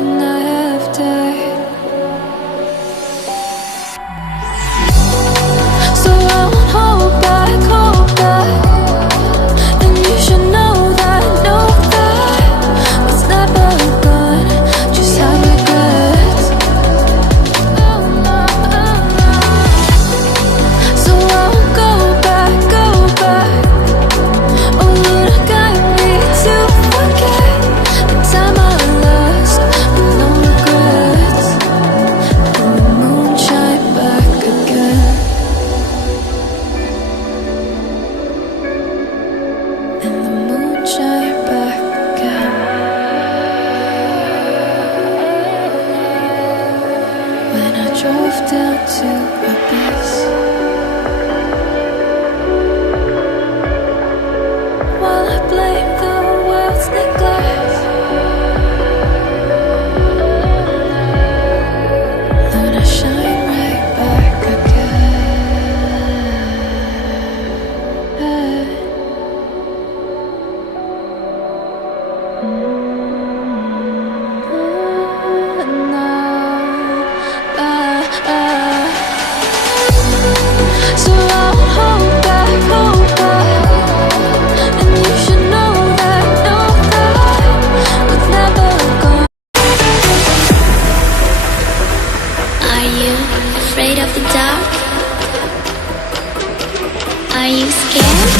and I have died. So I won't hold back, and you should know that what's never gone just have regrets. So I won't go back. Oh, would I guide me to forget the time I lost with no regrets, and the moon shine back again, and the moon shine back again. When I drove down to abyss, while I blame the world's neglect, Luna shine right back again. So I won't hold back, and you should know that what's never gone. Are you afraid of the dark? Are you scared?